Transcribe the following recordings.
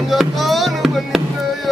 ಮಂಜತಾನು ಬಂದಿದ್ದೆಯ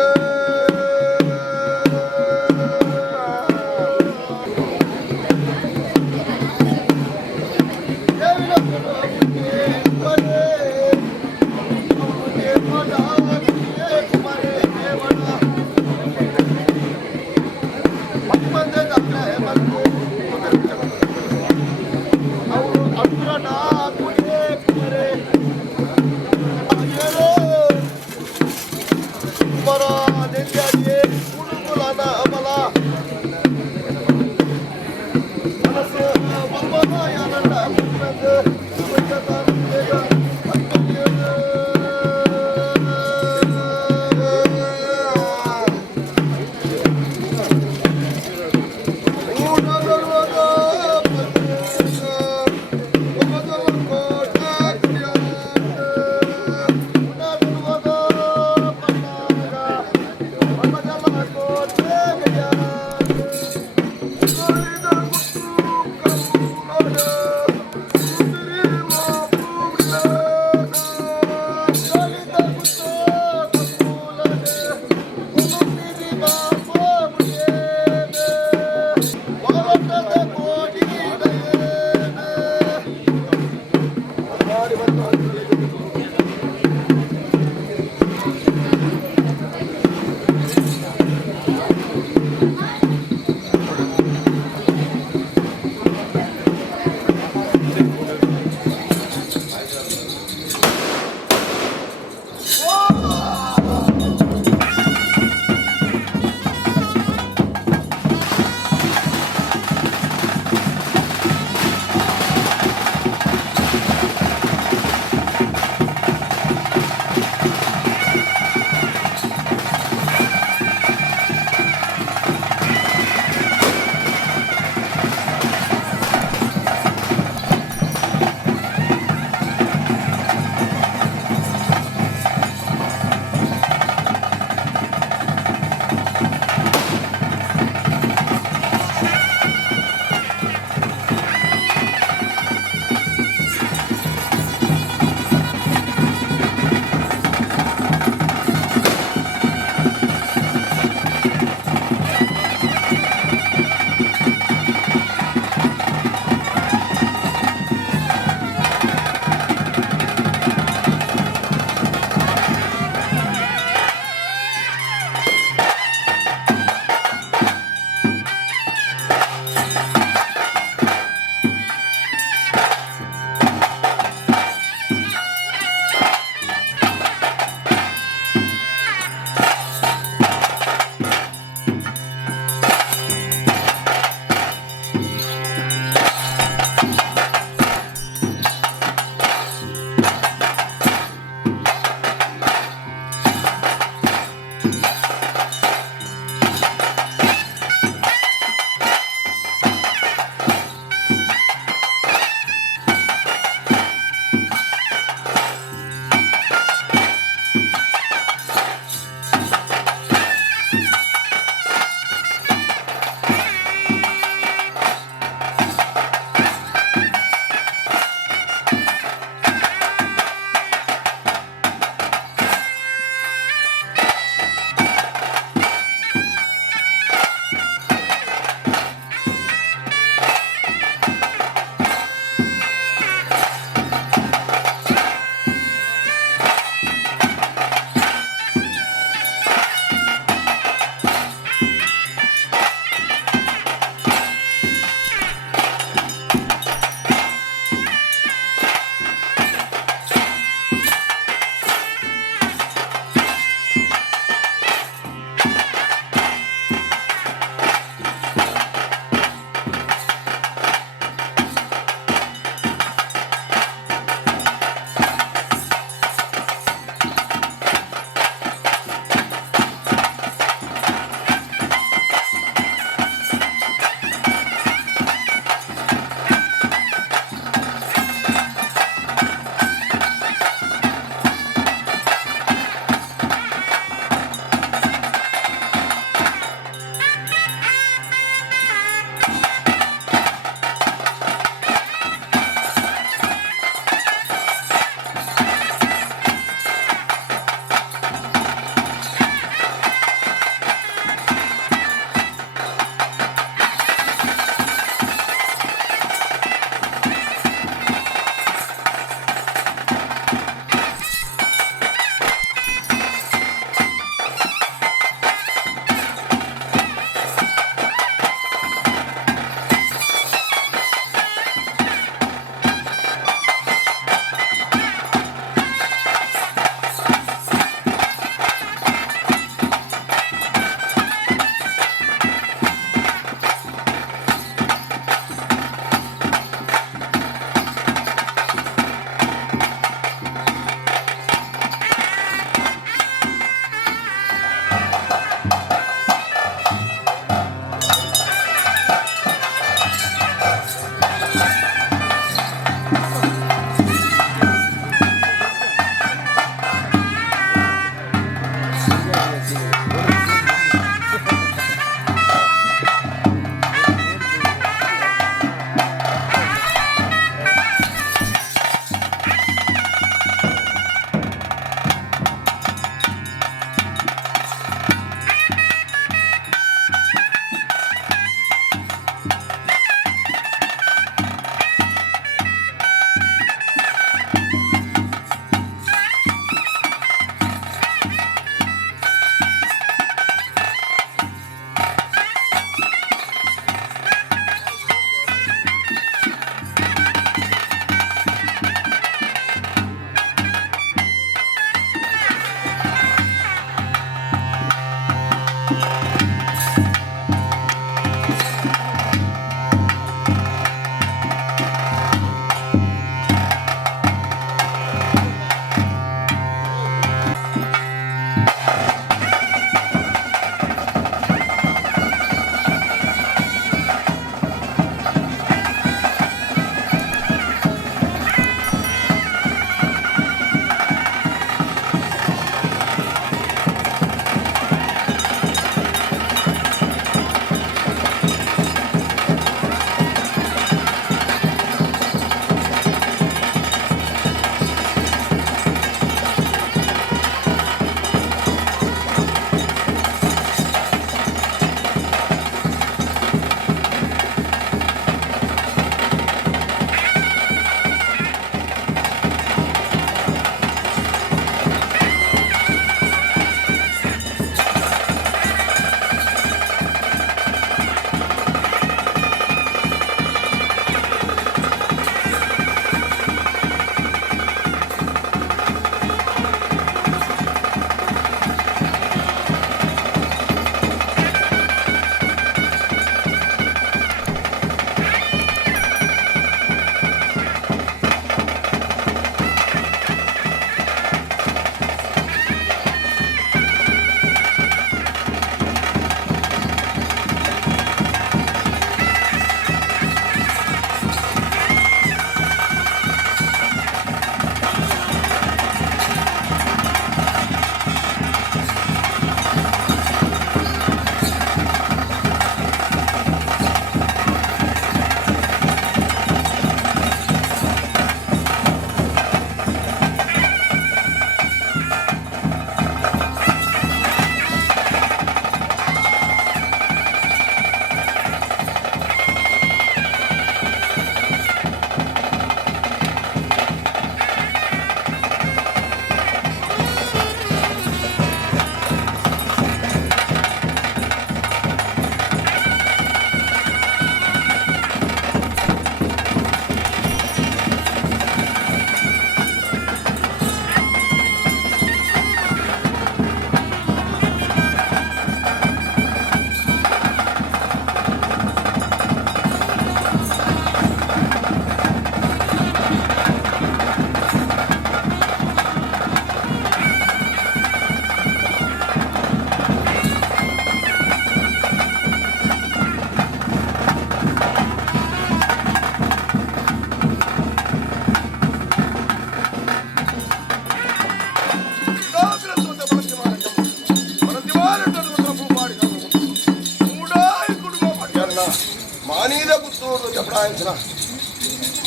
ಪ್ರಾಯಿಂచిన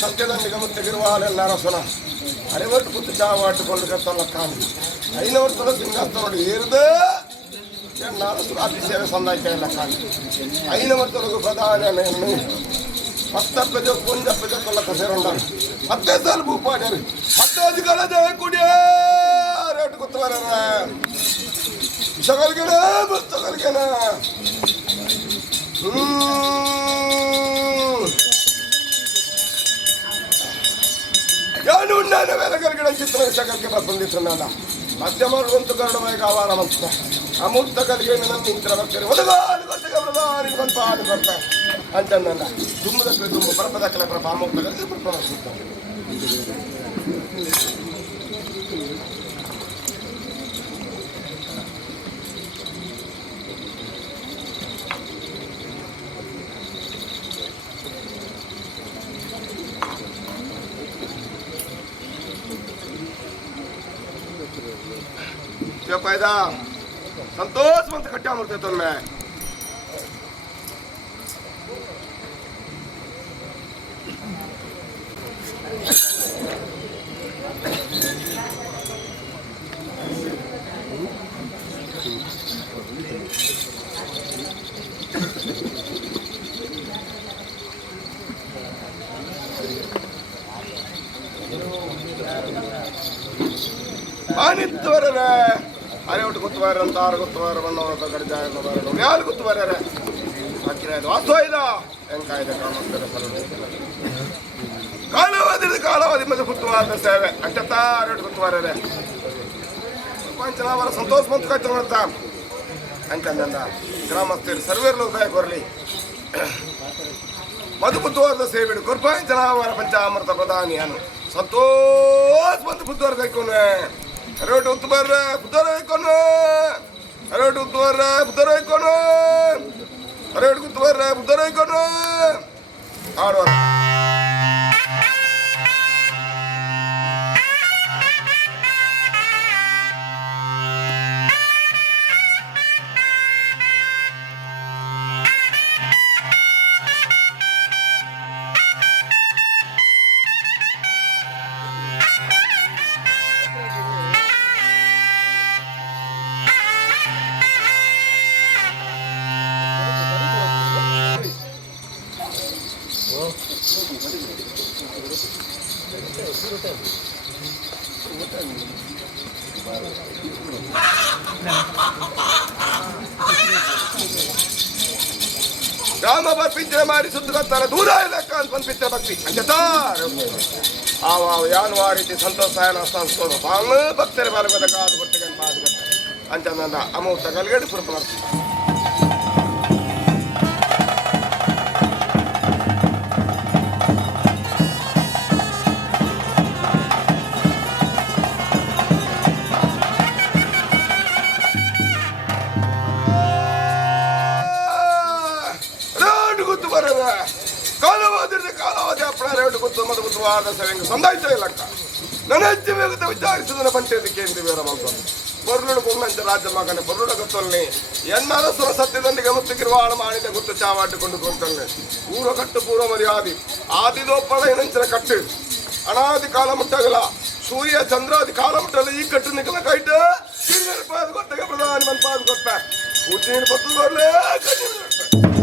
ಸತ್ಯದಲ್ಲಿ ಗಮನಿಗಿರುವ ಎಲ್ಲರಸನ ಅರೆವಟ್ಟು ಕುತ್ತು ಚಾವಾಟುಕೊಂಡು ಕತ್ತಲ್ಲ ಕಾಣಿ ಐನವರ್ತದ ಸಿಂಗಾಸ್ತನೋಡು ಏರಿದೆ ಎನ್ನಾರಸು ಅತಿ ಸೇವೆ ಸಂದಾಯಿಕ ಎಲ್ಲ ಕಾಣಿ ಐನವರ್ತನಗೂ ಪ್ರಧಾನ ಪತ್ತಪ್ಪಜ ಪುಂಜಪ್ಪಜ ಕೊಲ್ಲ ಕಸೇರುಂಡಾರು 10 ಸಾಲ ಭೂಪಾಡ್ಯಾರು 10 ಕಳದ ಕುಡಿಯ ರೇಟ್ ಗೊತ್ತವರ ವಿಷಗಲ್ಗೆನ ಬಸ್ತಗಲ್ಗೆನ ಯಾನು ಉಂಡಾನ ವೇಲಗಲ್ಗೆನ ಚಿತ್ರ ವಿಷಗಲ್ಗೆ ಬಂದಿತ್ತು ನಾನು ಮಧ್ಯಮರುವಂತು ಕರಡವಾಗಿ ಆವಾರ ಮಂತ ಅಮೂರ್ತ ಕಲ್ಗೆ ನನ್ನ ಇಂತ್ರ ಬರ್ತಾರೆ ಒದಗಾಲು ಗೊತ್ತಗೆ ಪ್ರಧಾನಿ ಬಂತ ಆಡು ಬರ್ತಾರೆ ಅಂತಂದಲ್ಲ ತುಂಬದಕ್ಕೆ ತುಂಬ ಪರಪದಕ್ಕಲ ಪ್ರಭ ಅಮೂರ್ತ ಕಲ್ಗೆ ಪ್ರಪಡಿಸುತ್ತಾರೆ क्या फायदा संतोष मंत खट्टा मरते तो मैं ಅರೆ ಒಟ್ಟು ಗೊತ್ತುವಾರ ಅಂತ ಆರು ಗೊತ್ತುವಾರ ಬಣ್ಣವರ ಗಡಿಜ ಯಾರು ಗೊತ್ತುವಾರ ಅಕ್ಕಿನಾಯ್ತು ವಾಸ್ತವಾಯ್ದ ಹೆಂಗಾಯ್ದೆ ಕಾಲಾವಧಿ ಮೇಲೆ ಗೊತ್ತುವಾದ ಸೇವೆ ಅಂಚತ್ತ ಅರೆ ಗೊತ್ತುವಾರೇ ಪಂಚನಾವರ ಸಂತೋಷ ಮಂತ್ ಕಾಯ್ತು ನೋಡ್ತಾ ಅಂಕಂದ ಗ್ರಾಮಸ್ಥರು ಸರ್ವೇರ್ಲು ಉದಯ ಕೊರಲಿ ಮಧು ಬುದ್ಧವಾರದ ಸೇವೆ ಕೊರ್ಪಾಂಚನಾವರ ಪಂಚಾಮೃತ ಪ್ರಧಾನಿಯನ್ನು ಸಂತೋಷ ಮಂತ್ ಬುದ್ಧವಾರ ಕೈಕೊನೆ ಅರೋಟು ಉತ್ತು ಬರ್ರ ಬುದ್ಧರ ಕೈಕೊನು ಅರೋಟು ಉತ್ತು ಬರ್ರ ಬುದ್ಧರ ಕೈಕೊನು ಅರೋಟು ಉತ್ತು ಬರ್ರ ಬುದ್ಧರ ಕೈಕೊನು ಆಡುವ ರಾಮ ಬರ್ಪಿಂಚನೆ ಮಾಡಿ ಸುತ್ತುತ್ತಾರೆ ದೂರ ಲೆಕ್ಕ ಅಂತ ಬಂದ್ಬಿಟ್ಟೆ ಭಕ್ತಿ ಅಂಜತಾರ ಆವ ಯಾನು ಆ ರೀತಿ ಸಂತೋಷ ಅನ್ಸ್ಕೊಂಡು ಬಾಂಗ್ ಭಕ್ತರೆ ಬಾಲಗದ ಕಾದು ಕೊಟ್ಟಿಗೆ ಬಾದು ಬರ್ತಾರೆ ಅಂಚಂದ ಅಮೂರ್ತ ಕಲ್ಗಡಿ ಪುರಪ ಬರ್ತಾರೆ ಕಾಲಾವಧಿ ಅಪ್ಪಳ ರೇಟು ಗೊತ್ತು ಮದು ಗೊತ್ತುವಾದ ಸೆವೆಂಗ್ ಸಂದಾಯಿತ ಇಲ್ಲಕ್ಕ ನನ್ನ ಹೆಚ್ಚು ವೇಗದ ವಿಚಾರಿಸಿದ ಪಂಚಾಯತ್ ಕೇಂದ್ರ ವಿವರ ಮಾಡ್ಕೊಂಡು ಪೊರ್ಲುಡು ಪೊಂಗಂಚ ರಾಜ್ಯ ಮಗನೆ ಪೊರ್ಲುಡ ಗೊತ್ತೊಲ್ಲೆ ಎನ್ನಾದ ಸುರ ಸತ್ಯದಂಡಿಗೆ ಮುತ್ತು ಕಿರುವಾಳ ಮಾಡಿದ ಗುತ್ತು ಚಾವಾಟಿಕೊಂಡು ಕೊಟ್ಟಲ್ಲೆ ಊರ ಕಟ್ಟು ಪೂರ್ವ ಮರ್ಯಾದಿ ಆದಿದೋಪ್ಪಳ ಏನಂಚಿನ ಕಟ್ಟು ಅನಾದಿ ಕಾಲ ಮುಟ್ಟಗಲ ಸೂರ್ಯ ಚಂದ್ರಾದಿ ಕಾಲ ಮುಟ್ಟಲ್ಲ ಈ ಕಟ್ಟು ನಿಖಲ ಕೈಟ್ ಗೊತ್ತಾಗ ಪ್ರಧಾನಿ ಮನ್ಪಾದ ಗೊತ್ತ ಹುಟ್ಟಿನ ಪತ್ತು ಬರ್ಲೇ ಕಣ್ಣಿ